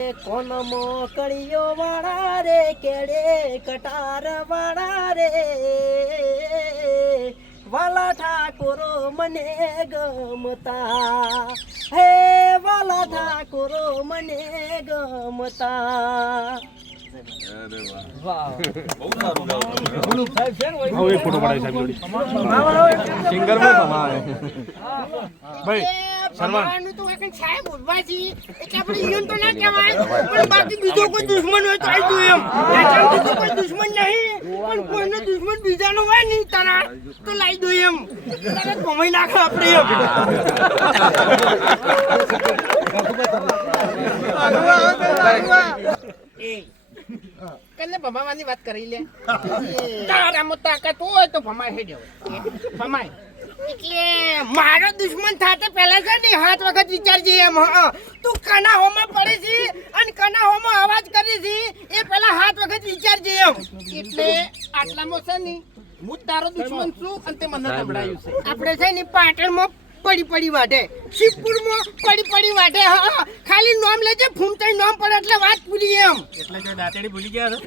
કોન મોકળીઓ વાળા રે કેડે કટાર વાળા રે વાલા ઠાકોરો મને ગમતા હે વાલા ઠાકોરો મને ગમતા સાહેબ ઉભા છીએ એટલે આપણે ઈયન તો ના કહેવાય પણ બાકી બીજો કોઈ દુશ્મન હોય તો આવી દઉં એમ બીજો કોઈ દુશ્મન નહીં પણ કોઈનો દુશ્મન બીજાનો હોય નહીં તારા તો લાવી દઉં એમ તારે કમાઈ નાખો આપણે એમ કને ભમાવાની વાત કરી લે તારામાં તાકાત હોય તો ભમાય હે દેવ ભમાય એટલે મારો દુશ્મન થાતે પહેલા છે ને 7 વખત વિચારજે એમ તું કના હોમાં પડે છે અને કના હોમાં અવાજ કરે છે એ પહેલા 7 વખત વિચારજે એમ એટલે આટલામાં છે ને હું તારો દુશ્મન છું અને તે મને સંભળાયું છે આપણે છે ને પાટણમાં પડી વાટે શિવપુરમાં પડી વાટે ખાલી નામ લેજે ફૂમતાઈ નામ પડે એટલે વાત ભૂલી એમ એટલે જો દાંતેડી ભૂલી ગયા